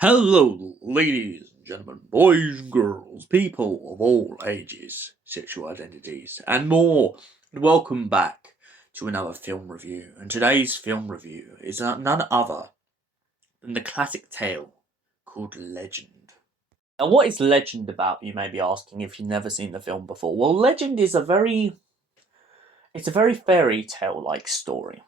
Hello, ladies and gentlemen, boys and girls, people of all ages, sexual identities, and more. And welcome back to another film review. And today's film review is none other than the classic tale called Legend. Now, what is Legend about, you may be asking if you've never seen the film before? Well, Legend is it's a very fairy tale like story.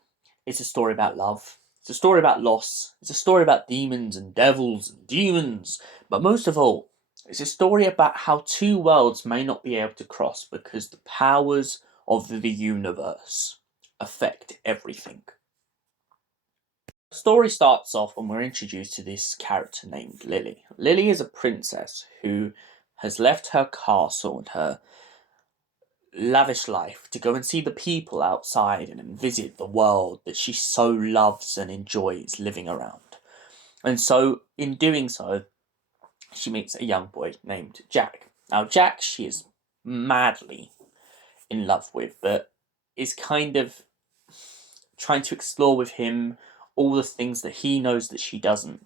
It's a story about love. It's a story about loss. It's a story about demons and devils and demons. But most of all, it's a story about how two worlds may not be able to cross because the powers of the universe affect everything. The story starts off when we're introduced to this character named Lily. Lily is a princess who has left her castle and her lavish life to go and see the people outside and visit the world that she so loves and enjoys living around. And so, in doing so, she meets a young boy named Jack. Now, Jack, she is madly in love with, but is kind of trying to explore with him all the things that he knows that she doesn't.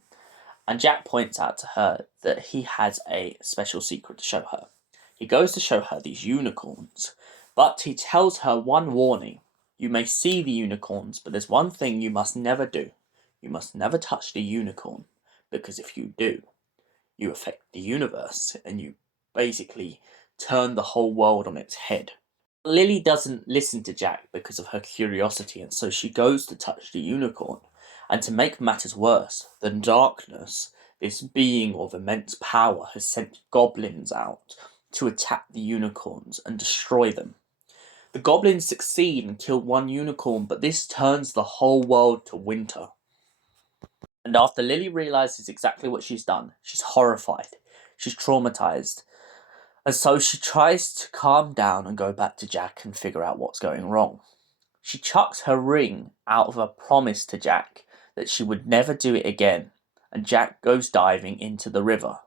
And Jack points out to her that he has a special secret to show her. He goes to show her these unicorns, but he tells her one warning. You may see the unicorns, but there's one thing you must never do. You must never touch the unicorn, because if you do, you affect the universe, and you basically turn the whole world on its head. Lily doesn't listen to Jack because of her curiosity, and so she goes to touch the unicorn. And to make matters worse, the darkness, this being of immense power, has sent goblins out to attack the unicorns and destroy them. The goblins succeed and kill one unicorn, but this turns the whole world to winter. And after Lily realizes exactly what she's done, she's horrified, she's traumatized, and so she tries to calm down and go back to Jack and figure out what's going wrong. She chucks her ring out of a promise to Jack that she would never do it again, and Jack goes diving into the river.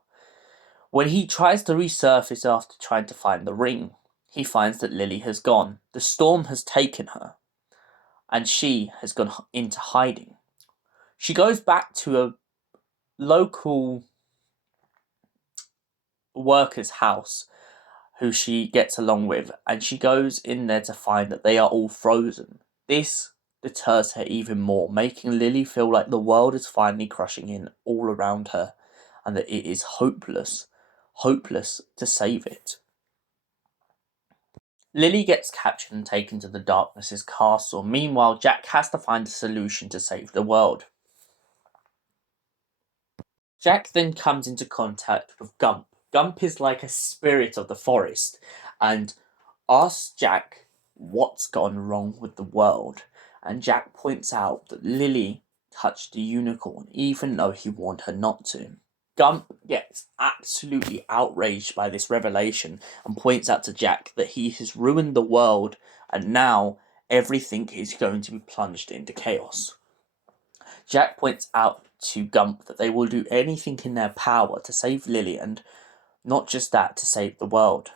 When he tries to resurface after trying to find the ring, he finds that Lily has gone. The storm has taken her, and she has gone into hiding. She goes back to a local worker's house who she gets along with, and she goes in there to find that they are all frozen. This deters her even more, making Lily feel like the world is finally crushing in all around her and that it is hopeless to save it. Lily gets captured and taken to the Darkness's castle. Meanwhile, Jack has to find a solution to save the world. Jack then comes into contact with Gump. Gump is like a spirit of the forest and asks Jack what's gone wrong with the world. And Jack points out that Lily touched the unicorn even though he warned her not to. Gump gets absolutely outraged by this revelation and points out to Jack that he has ruined the world and now everything is going to be plunged into chaos. Jack points out to Gump that they will do anything in their power to save Lily and not just that, to save the world.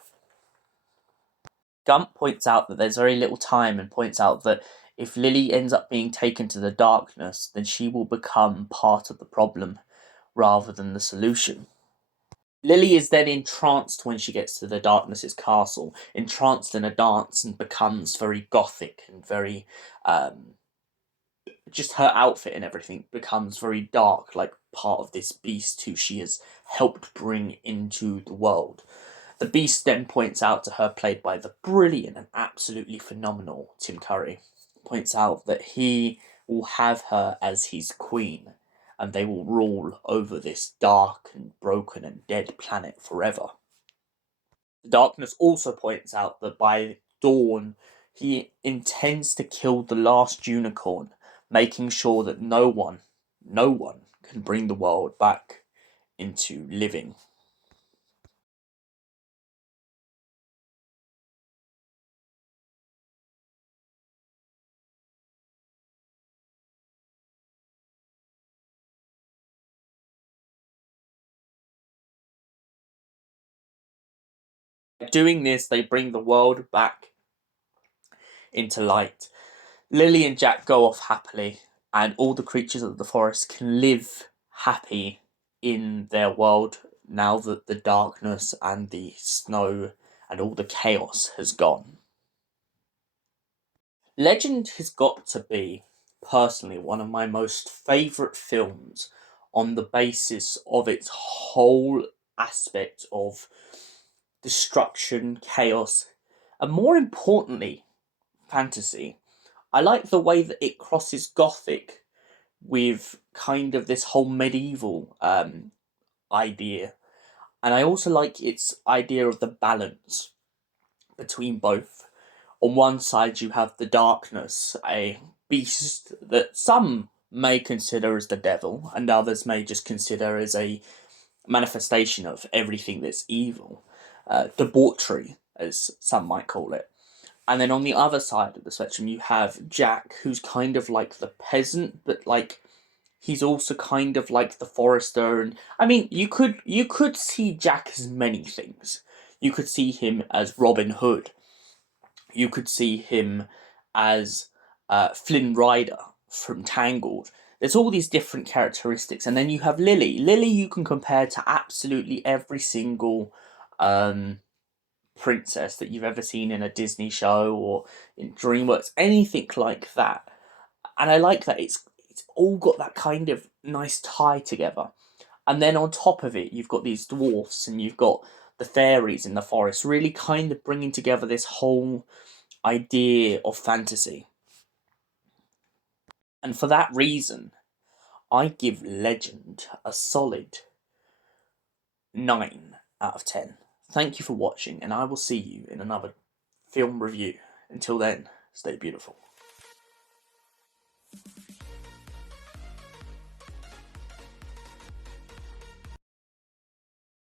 Gump points out that there's very little time and points out that if Lily ends up being taken to the darkness, then she will become part of the problem rather than the solution. Lily is then entranced when she gets to the Darkness's castle, entranced in a dance and becomes very gothic and very just her outfit and everything becomes very dark, like part of this beast who she has helped bring into the world. The beast then points out to her, played by the brilliant and absolutely phenomenal Tim Curry, points out that he will have her as his queen, and they will rule over this dark and broken and dead planet forever. The Darkness also points out that by dawn, he intends to kill the last unicorn, making sure that no one can bring the world back into living. Doing this, they bring the world back into light. Lily and Jack go off happily, and all the creatures of the forest can live happy in their world now that the darkness and the snow and all the chaos has gone. Legend has got to be, personally, one of my most favourite films on the basis of its whole aspect of destruction, chaos, and more importantly, fantasy. I like the way that it crosses gothic with kind of this whole medieval idea, and I also like its idea of the balance between both. On one side, you have the darkness, a beast that some may consider as the devil, and others may just consider as a manifestation of everything that's evil, debauchery, as some might call it. And then on the other side of the spectrum, you have Jack, who's kind of like the peasant, but like he's also kind of like the forester. And I mean, you could see Jack as many things. You could see him as Robin Hood. You could see him as Flynn Rider from Tangled. There's all these different characteristics, and then you have Lily. Lily, you can compare to absolutely every single princess that you've ever seen in a Disney show or in DreamWorks, anything like that. And I like that it's all got that kind of nice tie together. And then on top of it, you've got these dwarfs and you've got the fairies in the forest, really kind of bringing together this whole idea of fantasy. And for that reason, I give Legend a solid 9 out of 10. Thank you for watching, and I will see you in another film review. Until then, stay beautiful.